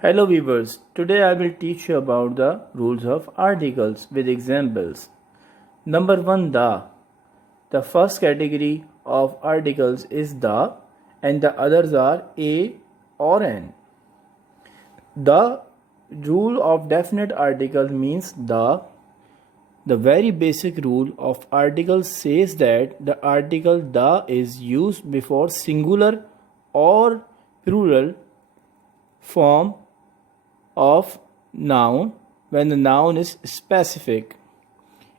Hello viewers, today I will teach you about the rules of articles with examples. Number 1, the. The first category of articles is the and the others are a or an. The rule of definite article means the. The very basic rule of articles says that the article the is used before singular or plural form of noun when the noun is specific.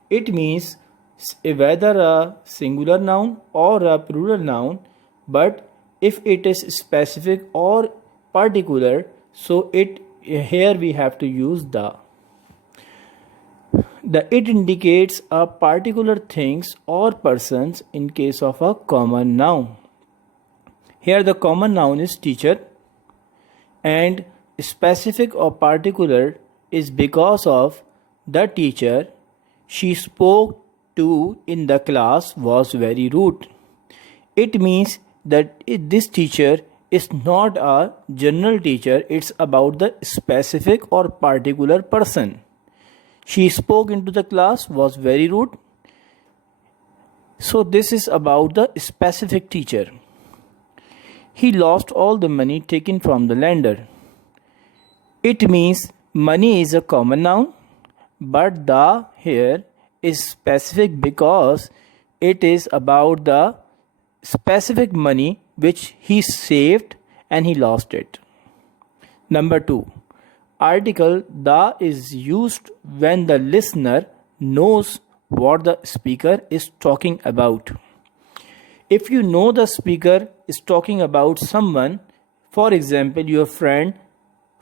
It means whether a singular noun or a plural noun, but if it is specific or particular, so here we have to use the. It indicates a particular things or persons in case of a common noun. Here the common noun is teacher, and specific or particular is because of the teacher she spoke to in the class was very rude. It means that this teacher is not a general teacher, it's about the specific or particular person. She spoke into the class was very rude. So this is about the specific teacher. He lost all the money taken from the lender. It means money is a common noun, but the here is specific because it is about the specific money which he saved and he lost it. Number 2. Article the is used when the listener knows what the speaker is talking about. If you know the speaker is talking about someone, for example, your friend,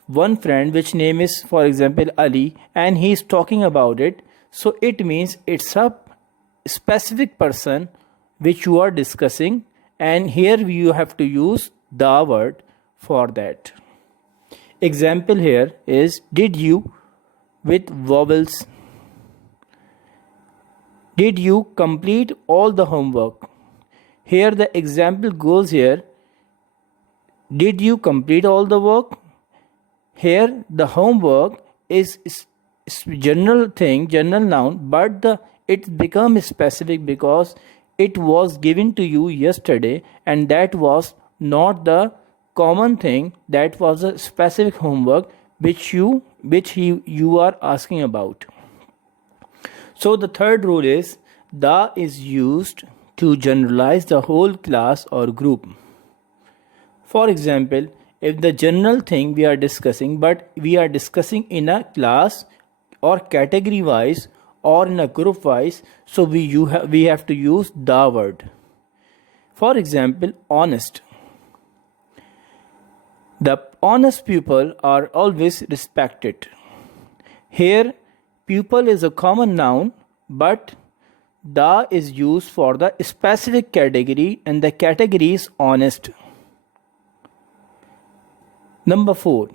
one friend which name is for example Ali, and he is talking about it, so it means it's a specific person which you are discussing, and here you have to use the word for that. Example here is did you with vowels. Did you complete all the homework? Here the example goes here. Did you complete all the work? Here the homework is general thing, general noun, but it becomes specific because it was given to you yesterday, and that was not the common thing, that was a specific homework which you are asking about. So the third rule is the is used to generalize the whole class or group. For example, if the general thing we are discussing, but we are discussing in a class or category wise or in a group wise, so we have to use the word. For example, honest. The honest people are always respected. Here, pupil is a common noun, but the is used for the specific category, and the category is honest. Number 4.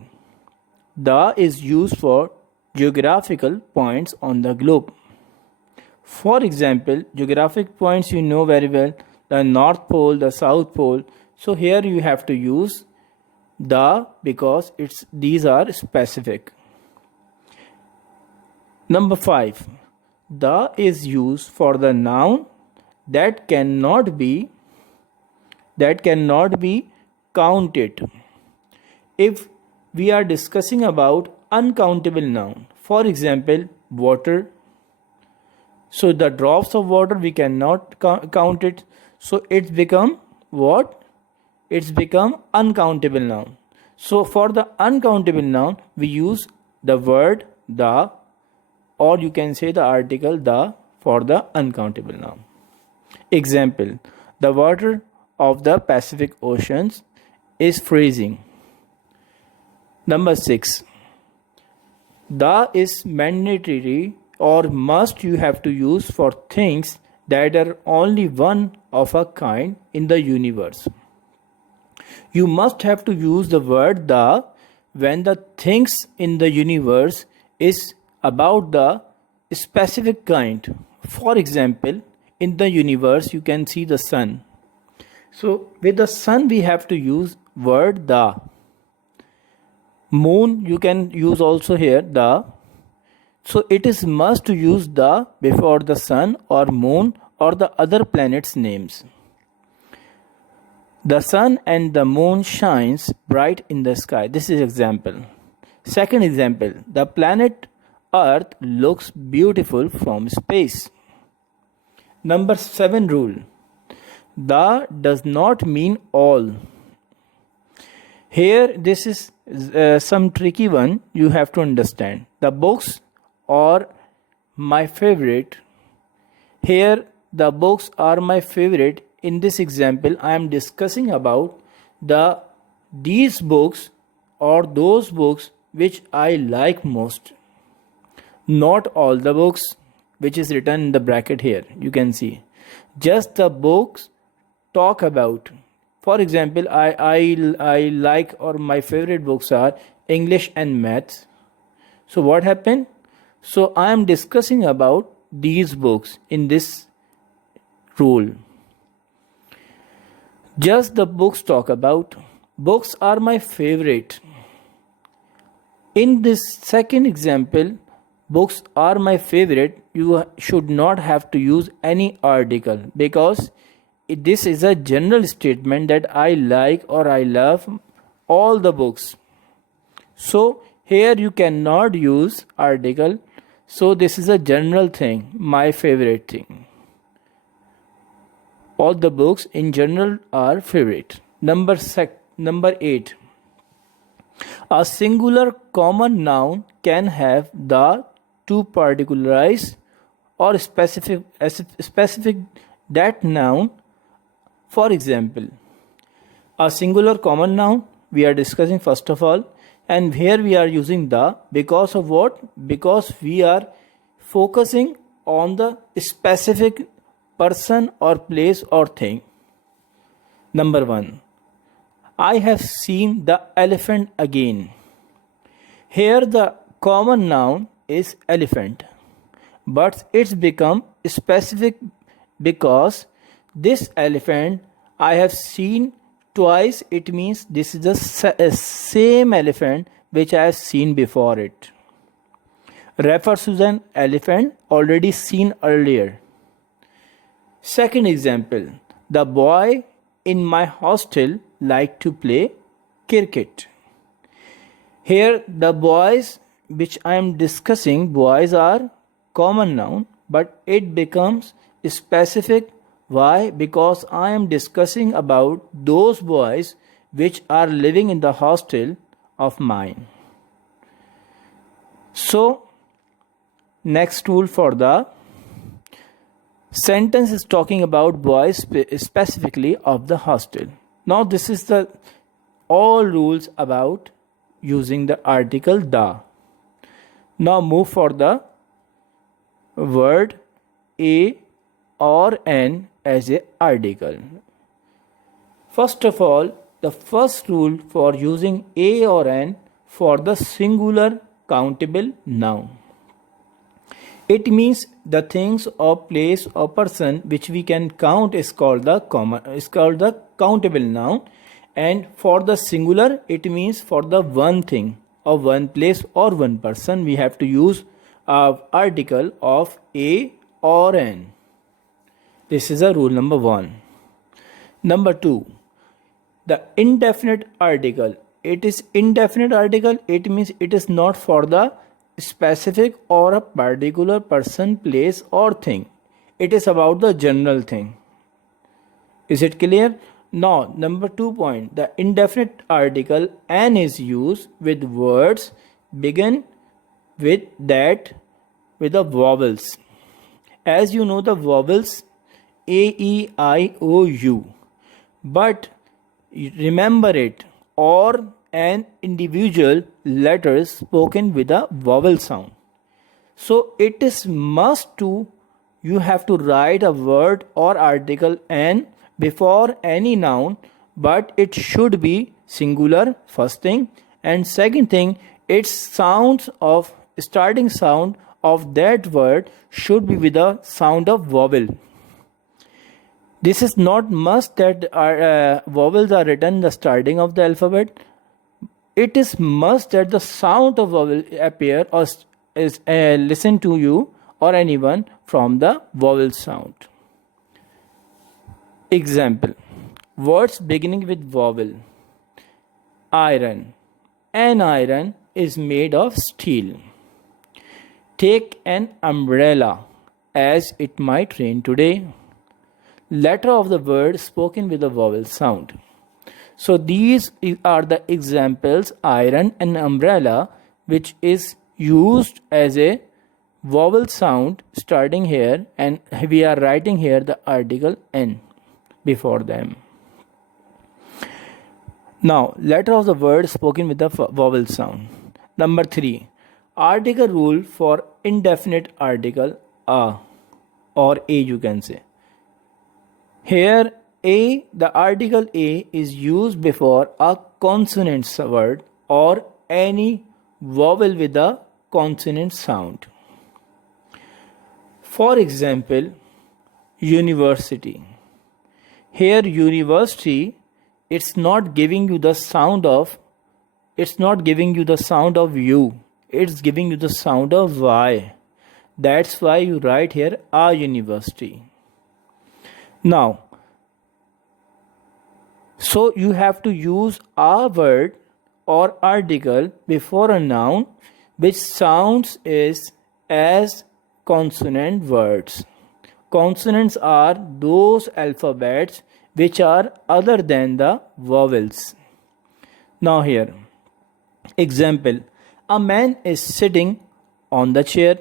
The is used for geographical points on the globe. For example, geographic points you know very well, the North Pole, the South Pole. So here you have to use the because these are specific. Number 5. The is used for the noun that cannot be counted. If we are discussing about uncountable noun, for example, water, so the drops of water we cannot count it, so it's become what? It's become uncountable noun. So for the uncountable noun we use the word the, or you can say the article the for the uncountable noun. Example, the water of the Pacific Oceans is freezing. Number 6. The is mandatory or must you have to use for things that are only one of a kind in the universe. You must have to use the word the when the things in the universe is about the specific kind. For example, in the universe you can see the sun. So with the sun we have to use word the. Moon, you can use also here the. So it is must to use the before the sun or moon or the other planets names. The sun and the moon shines bright in the sky. This is example. Second example, the planet Earth looks beautiful from space. Number 7 rule. The does not mean all. Here this is some tricky one you have to understand. The books are my favorite. Here the books are my favorite. In this example I am discussing about these books or those books which I like most. Not all the books, which is written in the bracket here. You can see just the books talk about. For example, I like or my favorite books are English and Maths. So what happened? So I am discussing about these books in this rule. Just the books talk about. Books are my favorite. In this second example, books are my favorite, you should not have to use any article because this is a general statement that I like or I love all the books. So here you cannot use article. So this is a general thing, my favorite thing. All the books in general are favorite. Number 8. A singular common noun can have the to particularize or specific that noun. For example, a singular common noun we are discussing first of all, and here we are using the because of what? Because we are focusing on the specific person or place or thing. Number 1. I have seen the elephant again. Here the common noun is elephant, but it's become specific because this elephant I have seen twice. It means this is the same elephant which I have seen before it. Refers to an elephant already seen earlier. Second example, the boy in my hostel like to play cricket. Here the boys which I am discussing, boys are common noun, but it becomes specific. Why? Because I am discussing about those boys which are living in the hostel of mine. So next rule for the sentence is talking about boys specifically of the hostel. Now this is the all rules about using the article the. Now move for the word a or an as a article. First of all, the first rule for using a or an for the singular countable noun. It means the things or place or person which we can count is called the countable noun, and for the singular it means for the one thing or one place or one person we have to use an article of a or an. This is a rule number 1. Number 2, the indefinite article. It is indefinite article. It means it is not for the specific or a particular person, place or thing. It is about the general thing. Is it clear? Now number 2 point, the indefinite article an is used with words begin with the vowels. As you know the vowels a, e, I, o, u, but remember it, or an individual letters spoken with a vowel sound. So it is must to you have to write a word or article an before any noun, but it should be singular first thing, and second thing its sounds of starting sound of that word should be with a sound of vowel. This is not must that vowels are written in the starting of the alphabet, it is must that the sound of vowel appear or is listen to you or anyone from the vowel sound. Example: words beginning with vowel. Iron. An iron is made of steel. Take an umbrella, as it might rain today. Letter of the word spoken with a vowel sound. So these are the examples: iron and umbrella, which is used as a vowel sound starting here, and we are writing here the article N before them. Now, letter of the word spoken with the vowel sound. Number 3. Article rule for indefinite article a or a, you can say. Here a, the article a is used before a consonant word or any vowel with a consonant sound. For example, university. Here university, it's not giving you the sound of u, it's giving you the sound of y. That's why you write here a university. Now, so you have to use a word or article before a noun which sounds is as consonant words. Consonants are those alphabets which are other than the vowels. Now here, example: a man is sitting on the chair.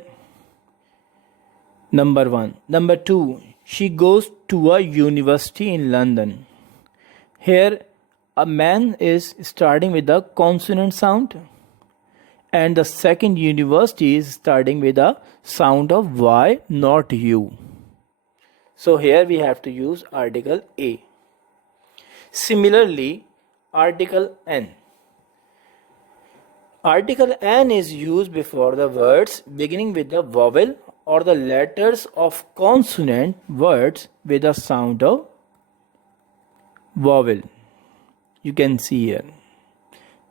Number 1. Number 2, she goes to a university in London. Here, a man is starting with a consonant sound, and the second university is starting with a sound of y, not u. So here we have to use article a. Similarly, article n. Article n is used before the words beginning with the vowel or the letters of consonant words with a sound of vowel. You can see here.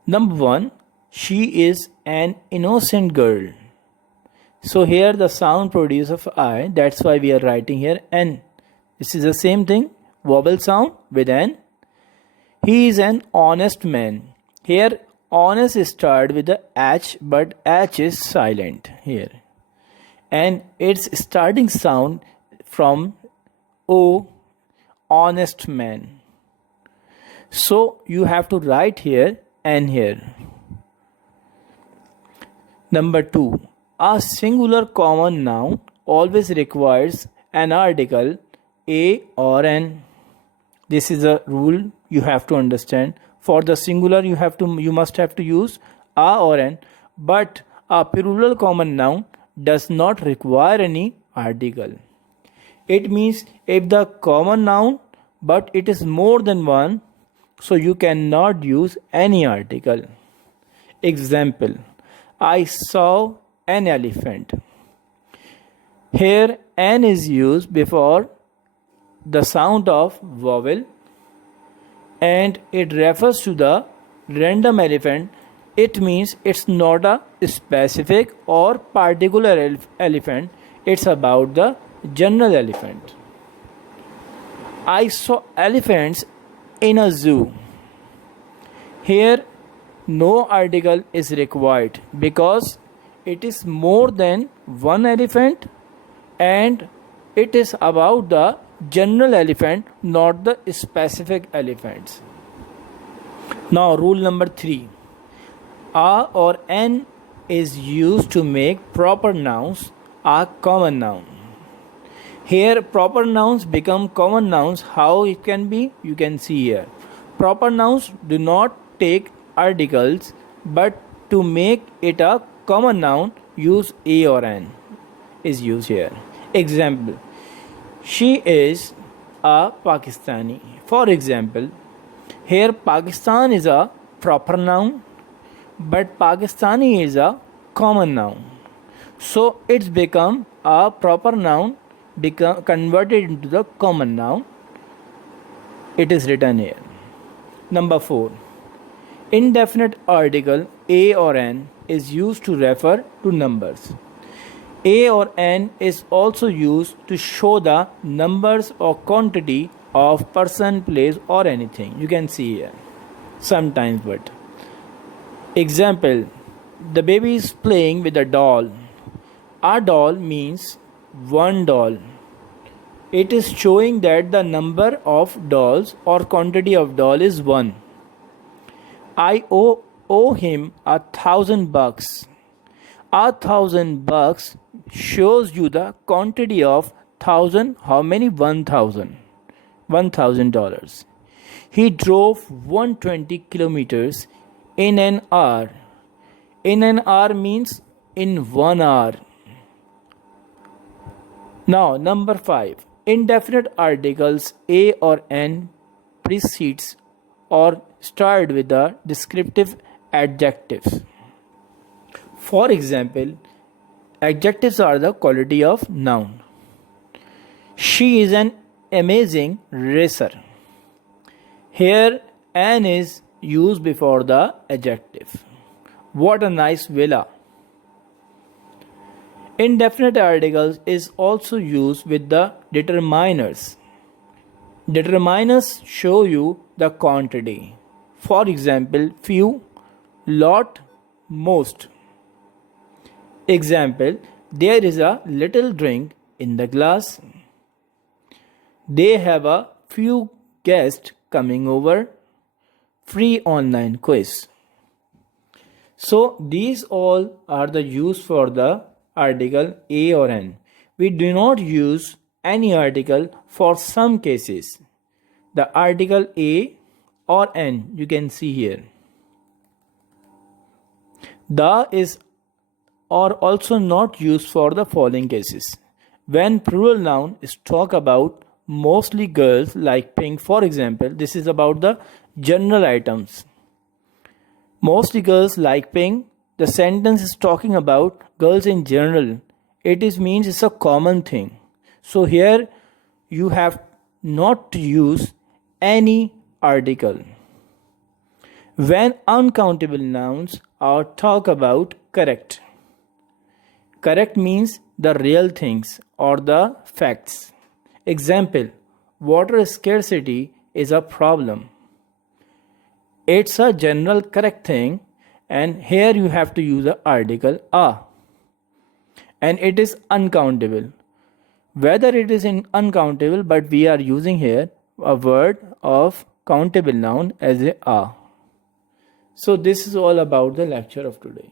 Number 1, she is an innocent girl. So here the sound produced of I, that's why we are writing here n. This is the same thing, vowel sound with n. He is an honest man. Here honest is started with the h, but h is silent here. And its starting sound from o, honest man. So you have to write here n here. Number 2. A singular common noun always requires an article a or n. This is a rule you have to understand. For the singular you must have to use a or n, but a plural common noun does not require any article. It means if the common noun but it is more than one, so you cannot use any article. Example: I saw an elephant. Here n is used before the sound of vowel and it refers to the random elephant. It means it's not a specific or particular elephant, it's about the general elephant. I saw elephants in a zoo. Here no article is required because it is more than one elephant and it is about the general elephant, not the specific elephants. Now rule number 3. A or n is used to make proper nouns a common noun. Here proper nouns become common nouns. How it can be? You can see here. Proper nouns do not take articles, but to make it a common noun, use a or n is used here. Example: she is a Pakistani. For example, here Pakistan is a proper noun, but Pakistani is a common noun. So it's become a proper noun, converted into the common noun. It is written here. Number 4. Indefinite article a or n is used to refer to numbers. A or n is also used to show the numbers or quantity of person, place or anything. You can see here sometimes, but example, the baby is playing with a doll. A doll means one doll. It is showing that the number of dolls or quantity of doll is 1. I owe him $1,000. $1,000 shows you the quantity of thousand. How many? 1,000. $1,000. He drove 120 kilometers in an hour. In an hour means in 1 hour. Now number 5. Indefinite articles a or n precedes or start with the descriptive adjectives. For example, adjectives are the quality of noun. She is an amazing racer. Here an is used before the adjective. What a nice villa. Indefinite articles is also used with the determiners. Determiners show you the quantity. For example, few, lot, most. Example, there is a little drink in the glass. They have a few guests coming over. Free online quiz. So these all are the use for the article a or n. We do not use any article for some cases. The article a or n you can see here. The is or also not used for the following cases. When plural noun is talk about mostly girls like pink, for example, this is about the general items. Mostly girls like pink. The sentence is talking about girls in general. It is means it's a common thing. So here you have not to use any article. When uncountable nouns are talk about correct. Correct means the real things or the facts. Example, water scarcity is a problem. It's a general correct thing, and here you have to use the article a. And it is uncountable. Whether it is in uncountable, but we are using here a word of countable noun as a. So this is all about the lecture of today.